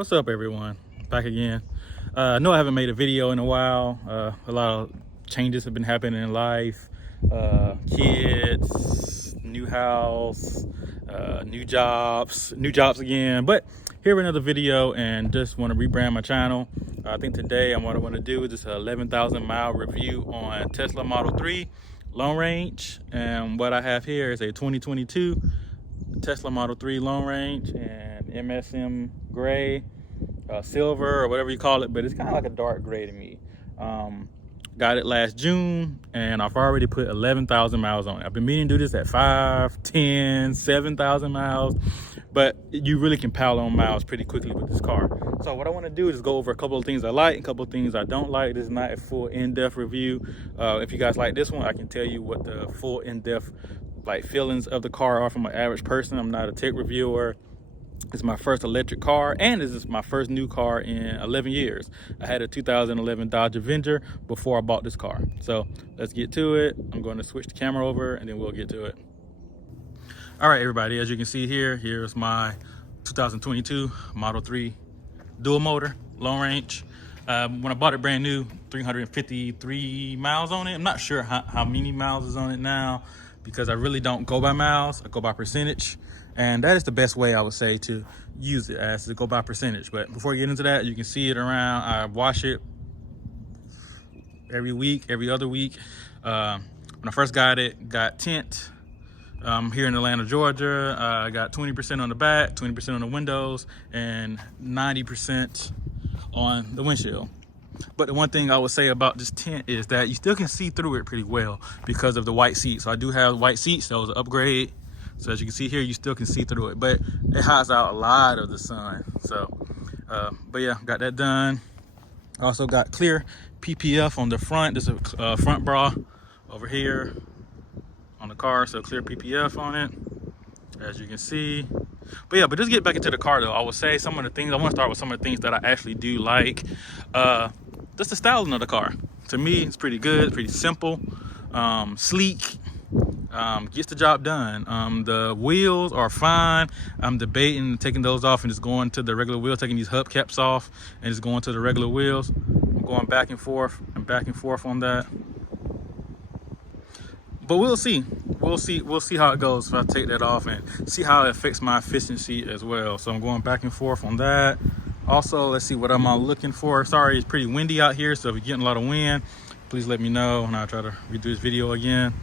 What's up, everyone? Back again. I know I haven't made a video in a while. A lot of changes have been happening in life. Kids, new house, new jobs again. But here with another video, and just want to rebrand my channel. I think today what I want to do is just an 11,000 mile review on Tesla Model 3 long range. And what I have here is a 2022 Tesla Model 3 long range and MSM gray, silver, or whatever you call it, but it's kind of like a dark gray to me. Got it last June, and I've already put 11,000 miles on it. I've been meaning to do this at 5, 10, 7,000 miles, but you really can pile on miles pretty quickly with this car. So what I want to do is go over a couple of things I like, a couple of things I don't like. This is not a full in-depth review. If you guys like this one, I can tell you what the full in-depth feelings of the car are from an average person. I'm not a tech reviewer. It's my first electric car, and this is my first new car in 11 years. I had a 2011 Dodge Avenger before I bought this car. So let's get to it. I'm going to switch the camera over and then we'll get to it. All right, everybody, as you can see here, here's my 2022 Model 3 dual motor long range. When I bought it brand new, 353 miles on it. I'm not sure how many miles is on it now, because I really don't go by miles. I go by percentage, and that is the best way I would say to use it, as to go by percentage. But before you get into that, you can see it around. I wash it every week, every other week. When I first got it, got tint. Here in Atlanta, Georgia, I got 20% on the back, 20% on the windows, and 90% on the windshield. But the one thing I would say about this tint is that you still can see through it pretty well because of the white seats. So I do have white seats. That was an upgrade. So as you can see here, you still can see through it, but it hides out a lot of the sun. So, but yeah, got that done. Also got clear PPF on the front. There's a front bra over here on the car, so clear PPF on it, as you can see. But just get back into the car though. I would say some of the things, I want to start with some of the things that I actually do like. Just the styling of the car. To me, it's pretty good, it's pretty simple, sleek, gets the job done. The wheels are fine. I'm debating taking those off and just going to the regular wheels, taking these hubcaps off and just going to the regular wheels. I'm going back and forth on that. But we'll see how it goes if I take that off, and see how it affects my efficiency as well. So I'm going back and forth on that. Also, let's see, what am I looking for? Sorry, it's pretty windy out here, so if you're getting a lot of wind, please let me know and I'll try to redo this video again.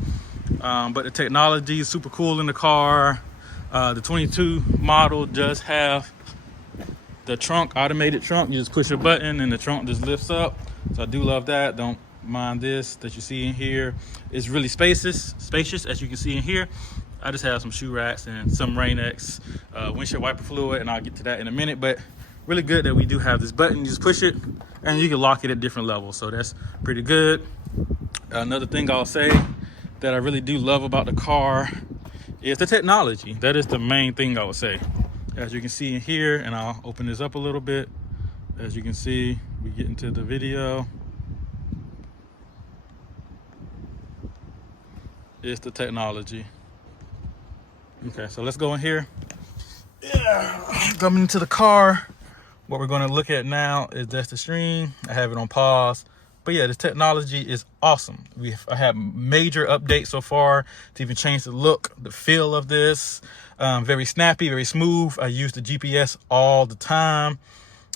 But the technology is super cool in the car. The 22 model does have the trunk, automated trunk. You just push a button and the trunk just lifts up. So I do love that. Don't mind this that you see in here. It's really spacious, as you can see in here. I just have some shoe racks and some Rain-X windshield wiper fluid, and I'll get to that in a minute. But really good that we do have this button. You just push it and you can lock it at different levels, so that's pretty good. Another thing I'll say that I really do love about the car is the technology. That is the main thing I would say. As you can see in here, and I'll open this up a little bit. As you can see, we get into the video. It's the technology. Okay, so let's go in here. Yeah, coming into the car. What we're going to look at now is just the stream. I have it on pause. But yeah, this technology is awesome. I have major updates so far to even change the look, the feel of this. Very snappy, very smooth. I use the GPS all the time.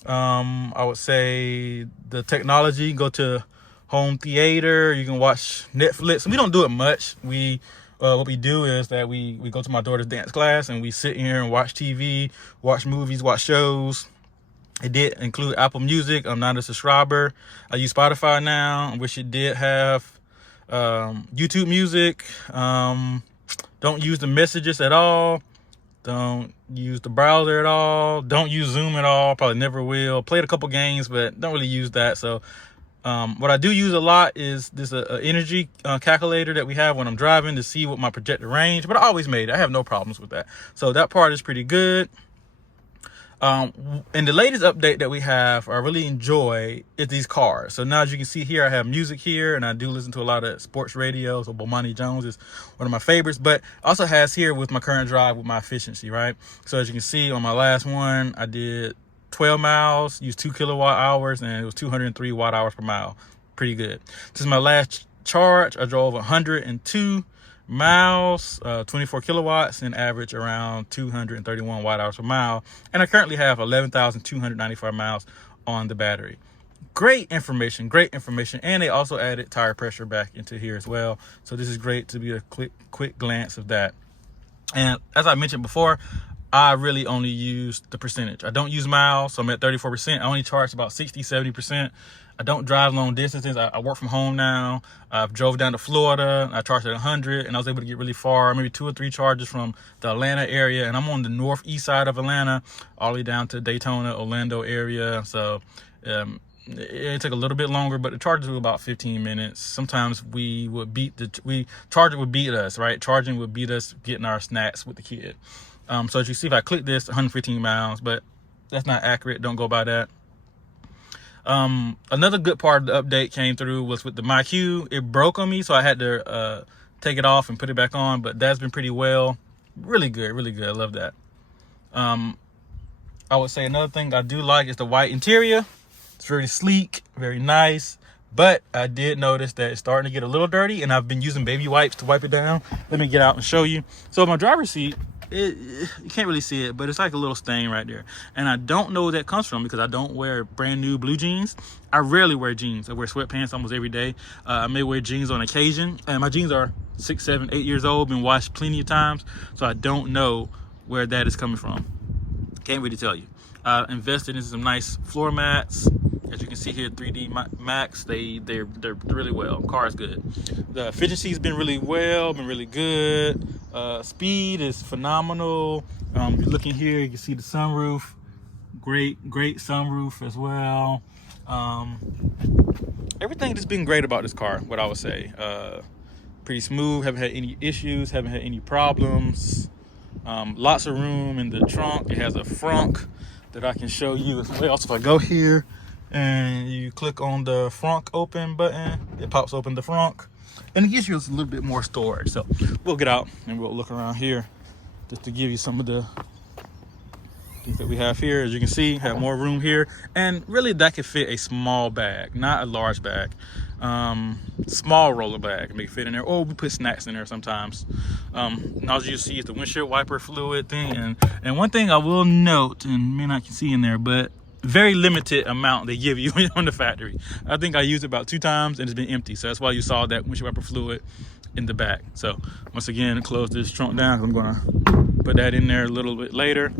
I would say the technology, go to home theater, you can watch Netflix. We don't do it much. What we do is that we go to my daughter's dance class and we sit here and watch TV, watch movies, watch shows. It did include Apple Music. I'm not a subscriber. I use Spotify now. I wish it did have YouTube Music. Don't use the messages at all. Don't use the browser at all. Don't use Zoom at all. Probably never will. Played a couple games, but don't really use that. So what I do use a lot is this energy calculator that we have when I'm driving to see what my projected range, but I always made it. I have no problems with that. So that part is pretty good. And the latest update that we have, I really enjoy, is these cars. So now, as you can see here, I have music here, and I do listen to a lot of sports radio. So Bomani Jones is one of my favorites, but also has here with my current drive with my efficiency, right? So as you can see on my last one, I did 112 miles, used 2 kilowatt hours, and it was 203 watt hours per mile. Pretty good. This is my last charge. I drove 102 miles, 24 kilowatts, and average around 231 watt hours per mile. And I currently have 11,295 miles on the battery. Great information, and they also added tire pressure back into here as well. So this is great to be a quick glance of that. And as I mentioned before, I really only use the percentage. I don't use miles, so I'm at 34%. I only charge about 60-70%. I don't drive long distances. I work from home now. I've drove down to Florida. I charged at 100, and I was able to get really far, maybe 2 or 3 charges from the Atlanta area. And I'm on the northeast side of Atlanta, all the way down to Daytona, Orlando area. So it took a little bit longer, but the charges were about 15 minutes. Sometimes charging would beat us, right? Charging would beat us getting our snacks with the kid. So as you see, if I click this, 115 miles, but that's not accurate. Don't go by that. Another good part of the update came through was with the MyQ. It broke on me, so I had to take it off and put it back on, but that's been pretty well. Really good. I love that. I would say another thing I do like is the white interior. It's very sleek, very nice, but I did notice that it's starting to get a little dirty, and I've been using baby wipes to wipe it down. Let me get out and show you. So my driver's seat, you can't really see it, but it's like a little stain right there. And I don't know where that comes from because I don't wear brand new blue jeans. I rarely wear jeans. I wear sweatpants almost every day. I may wear jeans on occasion, and my jeans are 6, 7, 8 years old, been washed plenty of times, so I don't know where that is coming from. Can't really tell you. I invested in some nice floor mats. As you can see here, 3D Max, they're really well. Car is good. The efficiency's been really well, been really good. Speed is phenomenal. You're looking here, you can see the sunroof. Great sunroof as well. Everything that's been great about this car, what I would say. Pretty smooth, haven't had any issues, haven't had any problems. Lots of room in the trunk. It has a frunk that I can show you as well. So if I go here and you click on the frunk open button, it pops open the frunk, and it gives you a little bit more storage. So we'll get out and we'll look around here just to give you some of the things that we have here. As you can see, have more room here, and really that could fit a small bag, not a large bag. Small roller bag may fit in there, or we put snacks in there sometimes. And all you see is the windshield wiper fluid thing, and one thing I will note, and may not can see in there, but very limited amount they give you on the factory. I think I used it about 2 times and it's been empty, so that's why you saw that windshield wiper fluid in the back. So once again, close this trunk down. I'm gonna put that in there a little bit later.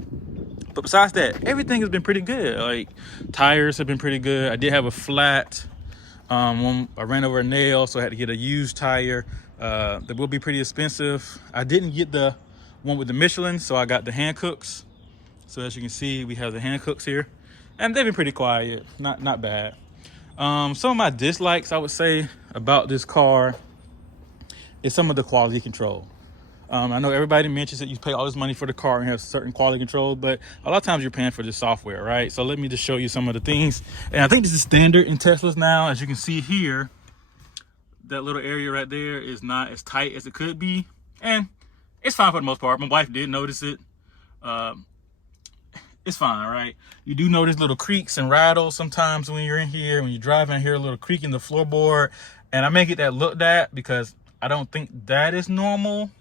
But besides that, everything has been pretty good. Like, tires have been pretty good. I did have a flat. I ran over a nail, so I had to get a used tire. That will be pretty expensive. I didn't get the one with the Michelin, so I got the Hancooks. So as you can see, we have the Hancooks here, and they've been pretty quiet, not bad. Some of my dislikes, I would say, about this car is some of the quality control. I know everybody mentions that you pay all this money for the car and have certain quality control, but a lot of times you're paying for the software, right? So let me just show you some of the things. And I think this is standard in Teslas now. As you can see here, that little area right there is not as tight as it could be. And it's fine for the most part. My wife did notice it. It's fine, right? You do notice little creaks and rattles sometimes when you're in here. When you're driving, I hear a little creak in the floorboard. And I may get that looked at because I don't think that is normal.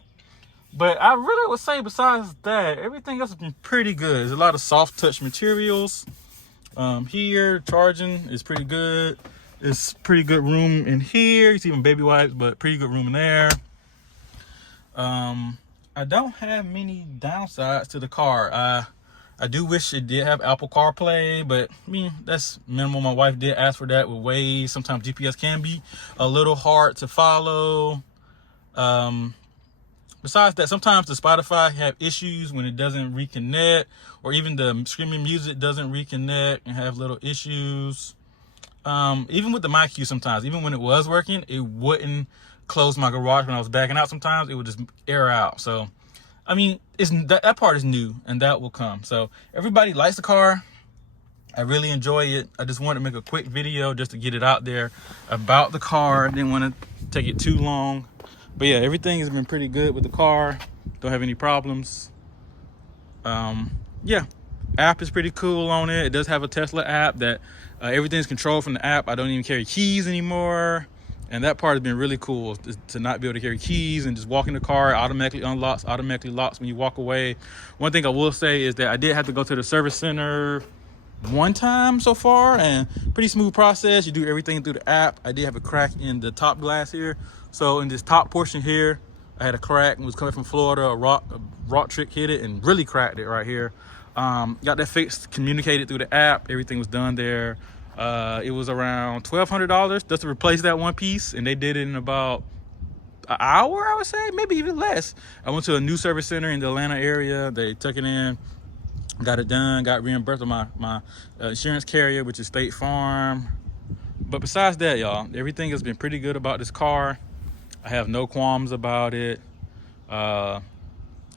But I really would say besides that, everything else has been pretty good. There's a lot of soft touch materials. Here, charging is pretty good. It's pretty good room in here. It's even baby wipes, but pretty good room in there. I don't have many downsides to the car. I do wish it did have Apple CarPlay, but I mean, that's minimal. My wife did ask for that with Waze. Sometimes GPS can be a little hard to follow. Besides that, sometimes the Spotify have issues when it doesn't reconnect, or even the streaming music doesn't reconnect and have little issues. Even with the MyQ sometimes, even when it was working, it wouldn't close my garage when I was backing out. Sometimes it would just air out. So, I mean, that part is new, and that will come. So everybody likes the car. I really enjoy it. I just wanted to make a quick video just to get it out there about the car. I didn't want to take it too long. But yeah, everything has been pretty good with the car. Don't have any problems. Yeah, App is pretty cool on it. It does have a Tesla app that everything's controlled from the app. I don't even carry keys anymore. And that part has been really cool, to not be able to carry keys and just walk in the car. It automatically unlocks, automatically locks when you walk away. One thing I will say is that I did have to go to the service center one time so far, and pretty smooth process. You do everything through the app. I did have a crack in the top glass here. So in this top portion here, I had a crack and was coming from Florida. A rock trick hit it and really cracked it right here. Got that fixed, communicated through the app. Everything was done there. It was around $1,200 just to replace that one piece, and they did it in about an hour, I would say, maybe even less. I went to a new service center in the Atlanta area. They took it in, got it done, got reimbursed by my insurance carrier, which is State Farm. But besides that, y'all, everything has been pretty good about this car. I have no qualms about it.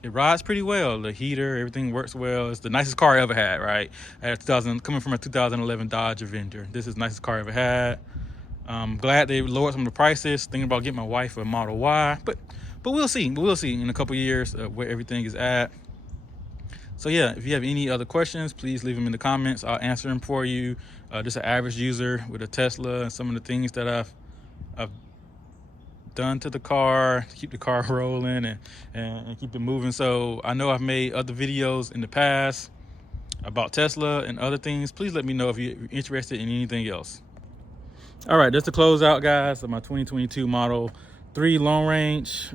It rides pretty well. The heater, everything works well. It's the nicest car I ever had, right? I had coming from a 2011 Dodge Avenger. This is the nicest car I ever had. I'm glad they lowered some of the prices. Thinking about getting my wife a Model Y, but we'll see. We'll see in a couple years where everything is at. So yeah, if you have any other questions, please leave them in the comments. I'll answer them for you. Just an average user with a Tesla and some of the things that I've done to the car to keep the car rolling and keep it moving. So I know I've made other videos in the past about Tesla and other things. Please let me know if you're interested in anything else. All right, just to close out, guys, of my 2022 Model 3 long range.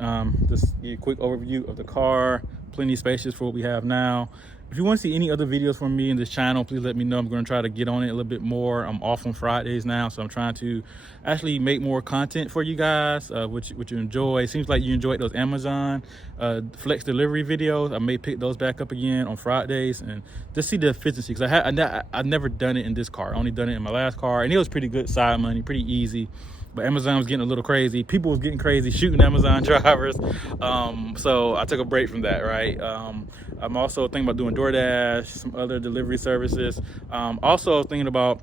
Just give you a quick overview of the car. Plenty spacious for what we have now. If you want to see any other videos from me in this channel, please let me know. I'm going to try to get on it a little bit more. I'm off on Fridays now, so I'm trying to actually make more content for you guys, which you enjoy. It seems like you enjoyed those Amazon flex delivery videos. I may pick those back up again on Fridays and just see the efficiency, because I've never done it in this car. I only done it in my last car, and it was pretty good side money, pretty easy. But Amazon was getting a little crazy. People was getting crazy shooting Amazon drivers. So I took a break from that, right? I'm also thinking about doing DoorDash, some other delivery services. Also thinking about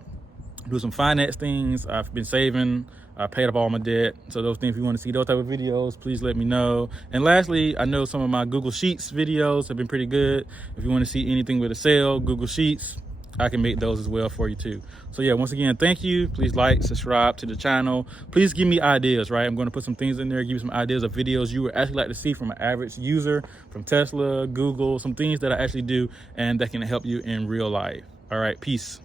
doing some finance things. I've been saving. I paid off all my debt. So those things, if you want to see those type of videos, please let me know. And lastly, I know some of my Google Sheets videos have been pretty good. If you want to see anything with a sale, Google Sheets, I can make those as well for you too. So yeah, once again, thank you. Please like, subscribe to the channel. Please give me ideas, right? I'm going to put some things in there, give you some ideas of videos you would actually like to see from an average user, from Tesla, Google, some things that I actually do and that can help you in real life. All right, peace.